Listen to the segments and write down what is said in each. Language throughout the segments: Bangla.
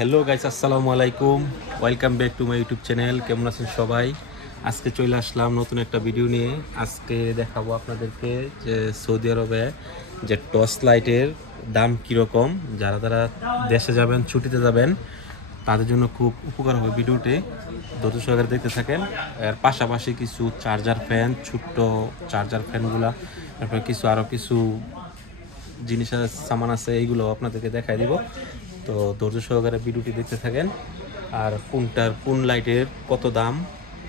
হ্যালো গাইস, আসসালামু আলাইকুম। Welcome back to my YouTube channel. কেমন আছেন সবাই? আজকে চলে আসলাম নতুন একটা ভিডিও নিয়ে। আজকে দেখাবো আপনাদেরকে যে সৌদি আরবে যে টর্চ লাইটের দাম কীরকম। যারা যারা দেশে যাবেন, ছুটিতে যাবেন, তাদের জন্য খুব উপকার হবে ভিডিওতে। ধৈর্য সহকারে দেখতে থাকেন। এর পাশাপাশি কিছু চার্জার ফ্যান, ছোট্ট চার্জার ফ্যানগুলা, তারপরে আরও কিছু জিনিস সামান আছে, এইগুলো আপনাদেরকে দেখাই দিব। তো ধৈর্য সহকারে ভিডিওটি দেখতে থাকেন। আর কোন লাইটের কত দাম,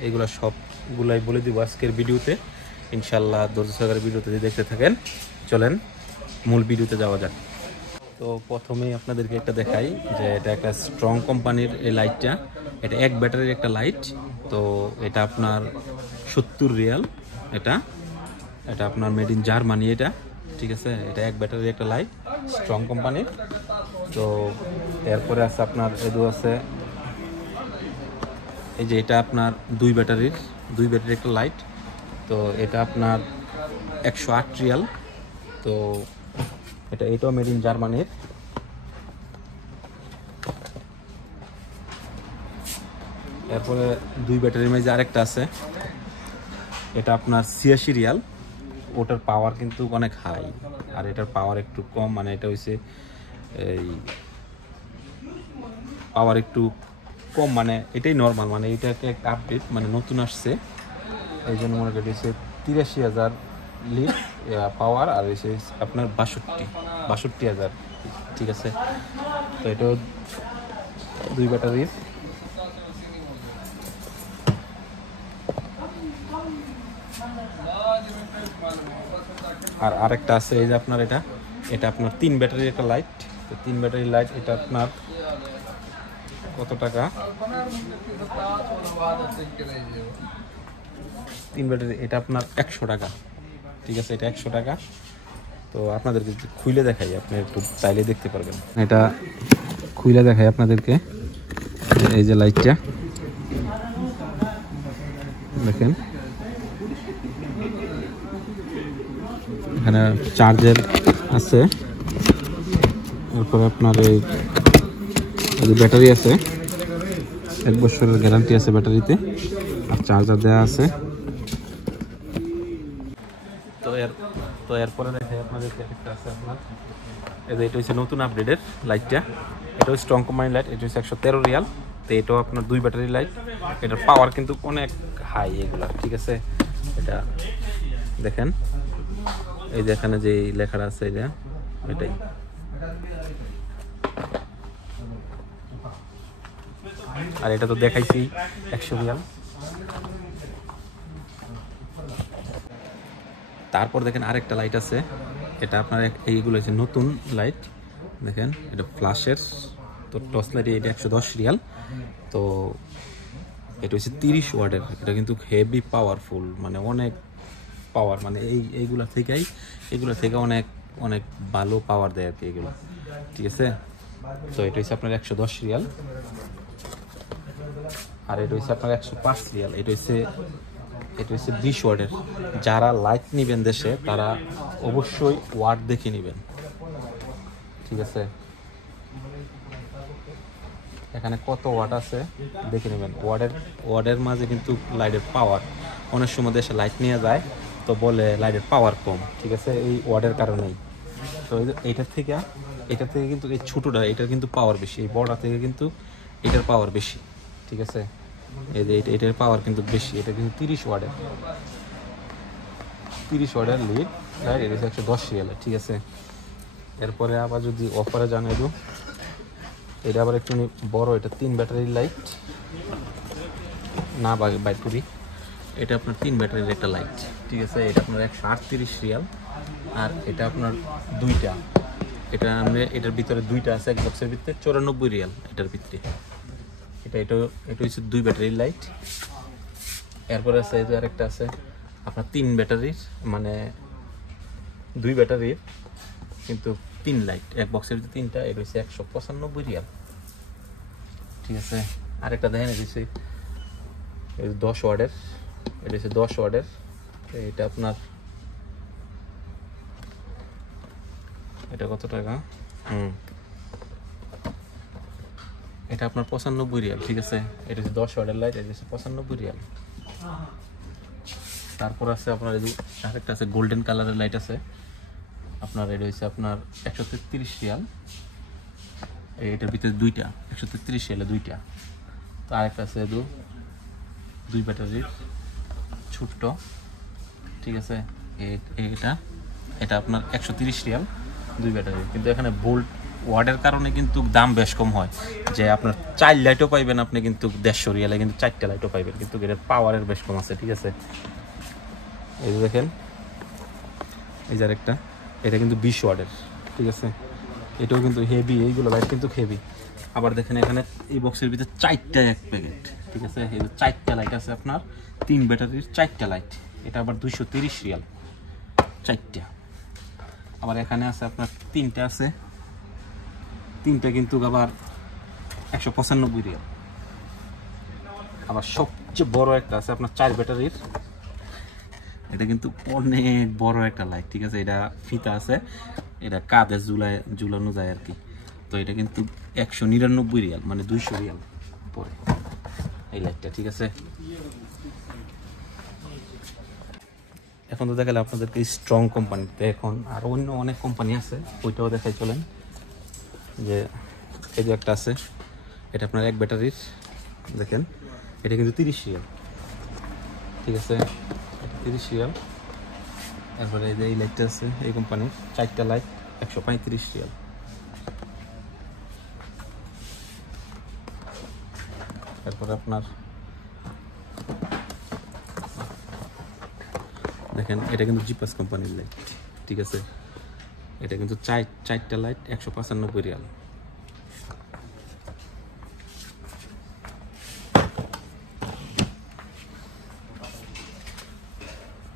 এগুলো সবগুলাই বলে দিব আজকের ভিডিওতে ইনশাল্লাহ। ধৈর্য সহকারে ভিডিওতে দেখতে থাকেন। চলেন মূল ভিডিওতে যাওয়া যাক। তো প্রথমেই আপনাদেরকে একটা দেখাই যে এটা একটা স্ট্রং কোম্পানির এই লাইটটা। এটা এক ব্যাটারির একটা লাইট। তো এটা আপনার 70 রিয়াল। এটা এটা আপনার মেড ইন জার্মানি। এটা ঠিক আছে, এটা এক ব্যাটারির একটা লাইট, স্ট্রং কোম্পানির। তো এরপরে আছে আপনার এদু আছে, এই যে এটা আপনার দুই ব্যাটারির একটা লাইট। তো এটা আপনার 108 রিয়াল। তো এটাও মেড ইন জার্মানির। এরপরে দুই ব্যাটারির মাঝে আরেকটা আছে, এটা আপনার 86 রিয়াল। ওটার পাওয়ার কিন্তু অনেক হাই, আর এটার পাওয়ার একটু কম। মানে এটা হচ্ছে এই পাওয়ার একটু কম, মানে এটাই নর্মাল, মানে এটাকে একটা আপডেট, মানে নতুন আসছে। এই জন্য মনে করি হচ্ছে 83,000 লিড পাওয়ার, আর হচ্ছে আপনার 62,000। ঠিক আছে, তো এটাও দুই ব্যাটারির। আর আরেকটা আছে এই যে আপনার এটা আপনার 3 ব্যাটারির একটা লাইট। তো 3 ব্যাটারির লাইট, এটা আপনার কত টাকা? 3 ব্যাটারি, এটা আপনার 100 টাকা। ঠিক আছে, এটা 100 টাকা। তো আপনাদেরকে খুলে দেখাই, আপনি একটু চাইলে দেখতে পারবেন। এটা খুলে দেখাই আপনাদেরকে। এই যে লাইটটা দেখেন, এখানে চার্জার আছে। এরপরে আপনার এই ব্যাটারি আছে, 1 বছরের গ্যারান্টি আছে ব্যাটারিতে, আর চার্জার দেওয়া আছে। তো এরপরে দেখাই আপনাদেরকে একটা আছে আপনার, এটা হচ্ছে নতুন আপডেটের লাইটটা। এটাও স্ট্রং কোম্পানি লাইট। এটা হচ্ছে 113 রিয়াল। তো এটাও আপনার দুই ব্যাটারি লাইট। এটার পাওয়ার কিন্তু অনেক হাই এগুলা। ঠিক আছে, এটা দেখেন, এই যে এখানে যে লেখাটা আছে এটাই। আর এটা তো দেখাইছি 100 রিয়াল। তারপর দেখেন আরেকটা লাইট আছে, এটা আপনার এইগুলো হচ্ছে নতুন লাইট। দেখেন, এটা ফ্ল্যাশের। তো টর্চ লাইট, এটা 110 রিয়াল। তো এটা হচ্ছে 30 ওয়াটের। এটা কিন্তু হেভি পাওয়ারফুল, মানে অনেক পাওয়ার, মানে এইগুলা থেকে অনেক অনেক ভালো পাওয়ার দেয় আর কি এগুলো। ঠিক আছে, তো এটা হচ্ছে আপনার 110 রিয়াল। আর এটা হচ্ছে আপনার 105 রিয়াল। এটা হচ্ছে 20 ওয়াটের। যারা লাইট নেবেন দেশে, তারা অবশ্যই ওয়াট দেখে নেবেন। ঠিক আছে, এখানে কত ওয়াট আছে দেখে নেবেন। ওয়ার্ডের মাঝে কিন্তু লাইটের পাওয়ার, অনেক সময় দেশে লাইট নিয়ে যায়, তো বলে লাইটের পাওয়ার কম। ঠিক আছে, এই ওয়ার্ডের কারণেই। তো এইটার থেকে কিন্তু এই ছোটোটা, এটার কিন্তু পাওয়ার বেশি। এই বড়টা থেকে কিন্তু এটার পাওয়ার বেশি। ঠিক আছে, এই যে এটার পাওয়ার কিন্তু বেশি। এটা কিন্তু 30 ওয়াটের লিড লাইট। এটা 110 রিয়ালের। ঠিক আছে, এরপরে আবার যদি অফারে জানাই দেবো, এটা আবার একটু বড়, এটা 3 ব্যাটারির লাইট না বাইর করি। এটা আপনার 3 ব্যাটারির একটা লাইট। ঠিক আছে, এটা আপনার 138 রিয়াল। আর এটা আপনার দুইটা, এটার ভিতরে দুইটা আছে, এক বক্সের ভিতরে 94 রিয়াল এটার ভিতরে। এটা হচ্ছে 2 ব্যাটারির লাইট। এরপরে আছে এই যে আরেকটা আছে আপনার 3 ব্যাটারির, মানে 2 ব্যাটারির কিন্তু 3 লাইট, এক বক্সের ভিতরে 3টা। এটা হচ্ছে 195 রিয়াল। ঠিক আছে, আরেকটা দেখেন, এটা হচ্ছে 10 ওয়াটের। এটা হচ্ছে 10 ওয়াটের। এটা আপনার, এটা কত টাকা? এটা আপনার 95 রিয়াল, ঠিক আছে। এটা হচ্ছে 10 ওয়াটের লাইট, এটা হচ্ছে 95 রিয়াল। তারপর আছে আপনার এই যে আরেকটা আছে গোল্ডেন কালারের লাইট আছে আপনার, এটা হচ্ছে আপনার 133 রিয়াল। এটার ভিতরে দুইটা 133 রিয়ালে দুইটা। তো আরেকটা আছে দুই ব্যাটারির ছোট্ট, ঠিক আছে। এটা এটা আপনার 130 রিয়াল, দুই ব্যাটারি। কিন্তু এখানে বোল্ট ওয়ার্ডের কারণে কিন্তু দাম বেশ কম হয়, যে আপনার 4 লাইটও পাইবেন আপনি কিন্তু 150 রিয়ালে, কিন্তু 4টা লাইটও পাইবেন, কিন্তু এটার পাওয়ারের বেশ কম আছে, ঠিক আছে। এই যে দেখেন, এই যে আরেকটা, এটা কিন্তু 20 ওয়াটের, ঠিক আছে। এটাও কিন্তু হেভি, এইগুলো লাইট কিন্তু হেভি। আবার দেখেন এখানে এই বক্সের ভিতরে 4টা এক প্যাকেট, ঠিক আছে। এই যে 4টা লাইট আছে আপনার, 3 ব্যাটারির 4টা লাইট। এটা আবার 230 রিয়াল 4টা। আবার এখানে আছে আপনার 3টা আছে, 3টা কিন্তু আবার 195 রিয়াল। আবার সবচেয়ে বড় একটা আছে আপনার 4 ব্যাটারির, এটা কিন্তু অনেক বড় একটা লাইট, ঠিক আছে। এটা ফিতা আছে, এটা কাঁধে ঝুলানো যায় আর কি। তো এটা কিন্তু 199 রিয়াল, মানে 200 রিয়াল পরে এই লাইটটা, ঠিক আছে। এখন তো দেখালে আপনাদেরকে স্ট্রং কোম্পানিতে, এখন আর অন্য অনেক কোম্পানি আছে, ওইটাও দেখাই চলেন। যে এই যে একটা আছে, এটা আপনার 1 ব্যাটারির, দেখেন এটা কিন্তু 30 রিয়াল, ঠিক আছে। এটা 30 রিয়াল। এরপরে এই যে এই লাইটটা আছে এই কোম্পানির, 4টা লাইট 135 রিয়াল। তারপরে আপনার দেখেন, এটা কিন্তু জিপাস কোম্পানির লাইট, ঠিক আছে। এটা কিন্তু 4টা লাইট 195 রিয়াল।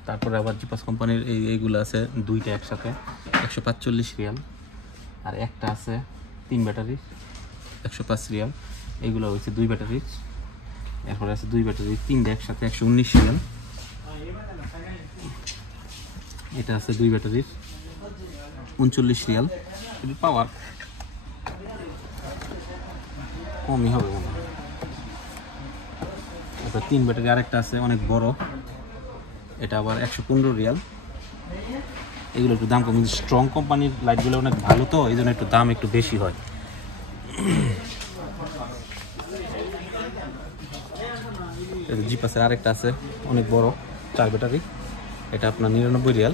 তারপরে আবার জিপাস কোম্পানির এইগুলো আছে দুইটা একসাথে 145 রিয়াল। আর একটা আছে 3 ব্যাটারি 105 রিয়াল। এইগুলো হচ্ছে 2 ব্যাটারির। এরপরে আছে 2 ব্যাটারি 3টা একসাথে 119 রিয়াল। এটা আছে 2 ব্যাটারির 39 রিয়াল। এটি পাওয়ার কমই হবে মনে হয়। এরপর 3 ব্যাটারি আরেকটা আছে অনেক বড়, এটা আবার 115 রিয়াল। এগুলো একটু দাম কম, কিন্তু স্ট্রং কোম্পানির লাইটগুলো অনেক ভালো, তো এই জন্য একটু দাম একটু বেশি হয়। জিপাসের আরেকটা আছে অনেক বড় 4 ব্যাটারি, এটা আপনার 99 রিয়াল।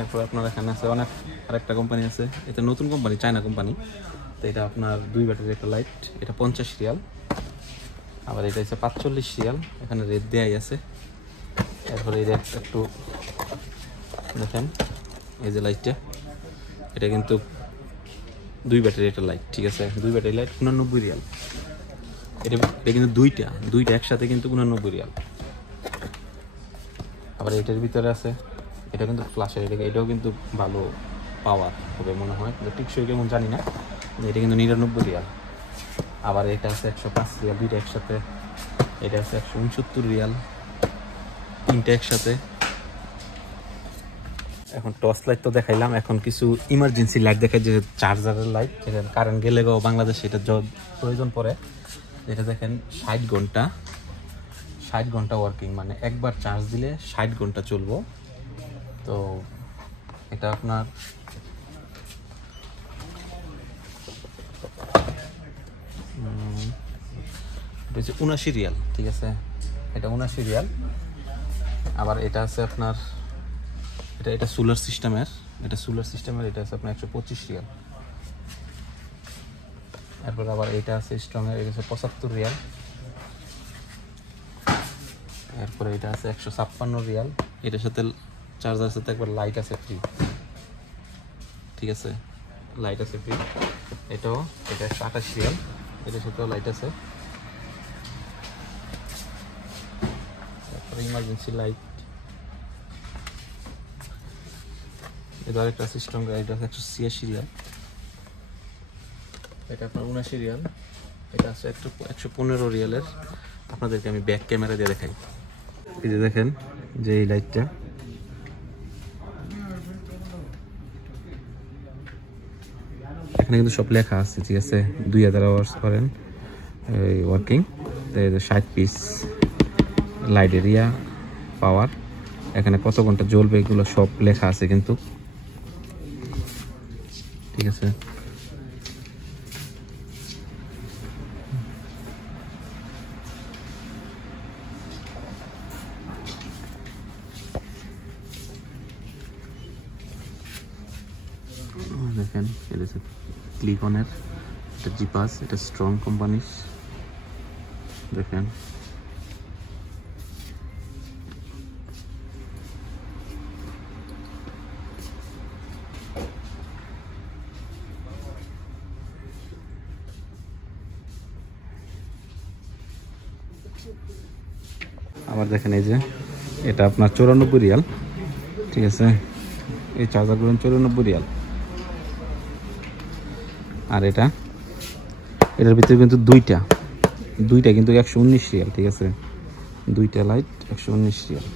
এরপর আপনার এখানে আছে অনেক আরেকটা কোম্পানি আছে, এটা নতুন কোম্পানি, চায়না কোম্পানি। তো এটা আপনার 2 ব্যাটারি একটা লাইট, এটা 50 রিয়াল। আবার এটা হচ্ছে 45 রিয়াল, এখানে রেট দেয়াই আছে। এরপরে এই একটু দেখেন, এই যে লাইটটা, এটা কিন্তু 2 ব্যাটারি একটা লাইট, ঠিক আছে। 2 ব্যাটারি লাইট 89 রিয়াল। এটা কিন্তু দুইটা একসাথে কিন্তু 89 রিয়াল। আবার এটার ভিতরে আছে, এটা কিন্তু ফ্ল্যাশের, এটাও কিন্তু ভালো পাওয়ার হবে মনে হয়, কিন্তু টিকসই কেমন জানি না। এটা কিন্তু 99 রিয়াল। আবার এটা আছে 105 রিয়াল, দুইটা একসাথে। এটা আছে 169 রিয়াল, 3টা একসাথে। এখন টর্চ লাইট তো দেখাইলাম, এখন কিছু ইমার্জেন্সি লাইট দেখাই, যে চার্জারের লাইট, যেটা কারেন্ট গেলে বাংলাদেশে এটা প্রয়োজন পড়ে। এটা দেখেন 60 ঘন্টা ওয়ার্কিং, মানে একবার চার্জ দিলে 60 ঘন্টা চলবো। তো এটা আপনার এটা হচ্ছে 79 রিয়াল, ঠিক আছে। এটা 79 রিয়াল। আবার এটা আছে আপনার, এটা সোলার সিস্টেমের, এটা আছে আপনার 125 রিয়াল। এরপর আবার এটা আছে স্ট্রংয়ের, এটা হচ্ছে 75 রিয়াল। এরপরে এটা আছে 156 রিয়াল। এটার সাথে চার্জার সাথে একবার লাইট আছে ফ্রি, ঠিক আছে, লাইট আছে ফ্রি। এটা 128 রিয়াল, এটার সাথেও লাইট আছে। তারপরে ইমার্জেন্সি লাইট, এটা আরেকটা আছে স্ট্রং, এটা আছে 186 রিয়াল। এটা আপনার 79 রিয়াল। এটা আছে 115 রিয়ালের। আপনাদেরকে আমি ব্যাক ক্যামেরা দিয়ে দেখাই। এই যে দেখেন, যে এই লাইটটা, এখানে কিন্তু সব লেখা আছে, ঠিক আছে। 2000 আওয়ার্স করেন ওয়ার্কিং, 60 পিস লাইট এরিয়া পাওয়ার, এখানে কত ঘন্টা জ্বলবে এগুলো সব লেখা আছে কিন্তু, ঠিক আছে। দেখেন এটা হচ্ছে ক্লিকনের, এটা জিপাস, এটা স্ট্রং কোম্পানির, দেখেন। আবার দেখেন এই যে এটা আপনার 94 রিয়াল, ঠিক আছে। এই চার্জারগুলো 94 রিয়াল। আর এটার ভিতরে কিন্তু দুইটা কিন্তু 119 রিয়াল, ঠিক আছে। দুইটা লাইট 119 রিয়াল।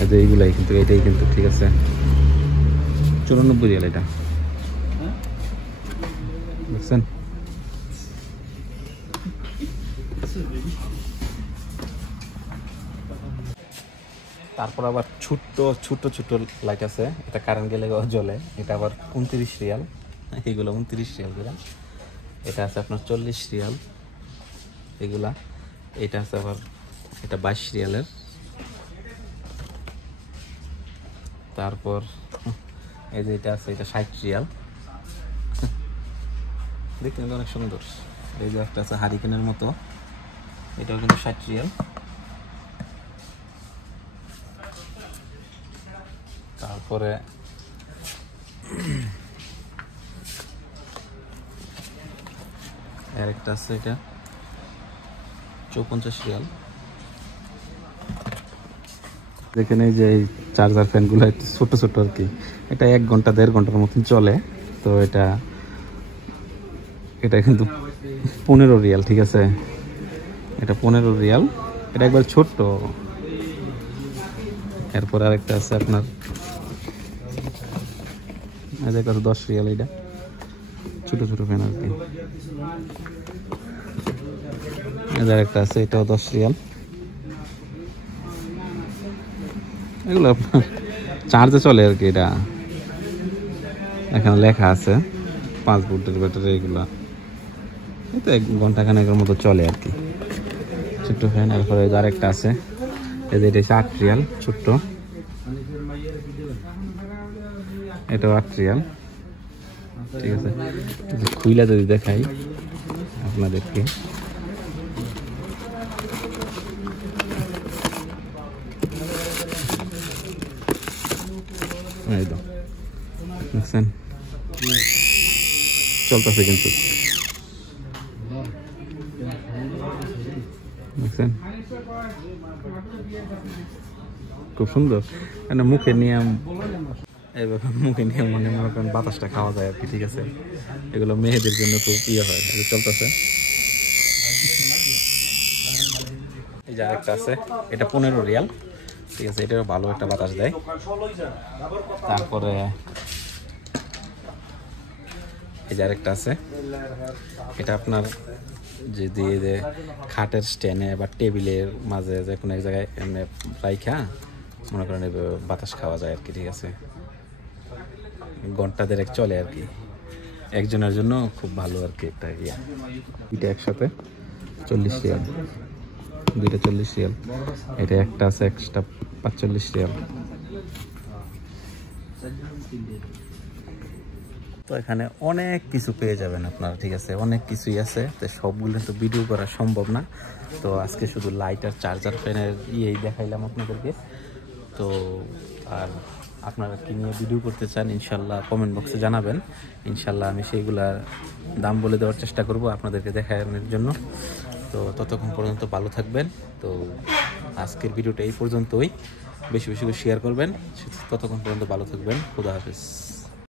আর এইগুলাই কিন্তু, এটাই কিন্তু, ঠিক আছে, 94 রিয়াল এটা, বুঝছেন। তারপর আবার ছোট্ট লাইট আছে, এটা কারেন্ট গেলে জ্বলে, এটা আবার 29 রিয়াল, এইগুলো 29 রিয়াল করে। এটা আছে আপনার 40 রিয়াল এগুলা। এটা আছে আবার, এটা 22 রিয়ালের। তারপর এই যে এটা আছে, এটা 60 রিয়াল, দেখতে কিন্তু অনেক সুন্দর। এই যে একটা আছে হারিকেনের মতো, এটাও কিন্তু 60 রিয়াল। তারপরে আরেকটা আছে, এটা 54 রিয়াল। দেখেন এই যে এই চার্জার ফ্যানগুলো ছোট আর কি, এটা 1 ঘন্টা 1.5 ঘন্টার মতন চলে। তো এটা কিন্তু 15 রিয়াল, ঠিক আছে। এটা 15 রিয়াল, এটা একবার ছোট্ট। এরপর আরেকটা আছে আপনার, এটা 10 রিয়াল, এটা ছোট ফ্যান আর কি। এদের একটা আছে, এটাও 10 রিয়াল। এগুলো আপনার চার্জে চলে আর কি। এটা এখানে লেখা আছে 5 ভোল্টের ব্যাটারি, এগুলো তো 1 ঘন্টা খানেকের মতো চলে আর কি, ছোট্ট ফ্যান। এরপরে আরেকটা আছে, এই যে এটা 8 রিয়াল, ছোট্ট, এটাও 8 রিয়াল, ঠিক আছে। খুইলা যদি দেখাই আপনাদেরকে, দেখছেন চলতেছে কিন্তু, দেখছেন খুব সুন্দর। মুখে নিয়ে এইভাবে মনে করেন বাতাসটা খাওয়া যায় আর কি, ঠিক আছে। এগুলো মেয়েদের জন্য খুব হয়, চলতেছে। এই যে আরেকটা আছে, এটা 15 রিয়াল, ঠিক আছে। এটাও ভালো একটা বাতাস দেয়। তারপরে এই যে আরেকটা আছে, এটা আপনার যদি খাটের স্ট্যান্ডে বা টেবিলের মাঝে যে কোনো এক জায়গায় এমনি রাইখা মনে করেন বাতাস খাওয়া যায় আর কি, ঠিক আছে। ঘন্টা 1.5 চলে আর কি, একজনের জন্য খুব ভালো আর কি। একটা দুইটা একসাথে 40 রিয়াল, দুইটা 40 রিয়াল। এটা একটা আছে এক্সট্রা 45 রিয়াল। তো এখানে অনেক কিছু পেয়ে যাবেন আপনারা, ঠিক আছে। অনেক কিছুই আছে, তো সবগুলো তো ভিডিও করা সম্ভব না। তো আজকে শুধু লাইট আর চার্জার ফ্যানের দেখাইলাম আপনাদেরকে। তো আর আপনারা কি নিয়ে ভিডিও করতে চান ইনশাল্লাহ কমেন্ট বক্সে জানাবেন, ইনশাল্লাহ আমি সেইগুলা দাম বলে দেওয়ার চেষ্টা করব আপনাদেরকে দেখানোর জন্য। তো ততক্ষণ পর্যন্ত ভালো থাকবেন। তো আজকের ভিডিওটা এই পর্যন্তই, বেশি বেশি করে শেয়ার করবেন। ততক্ষণ পর্যন্ত ভালো থাকবেন। খুদা হাফেজ।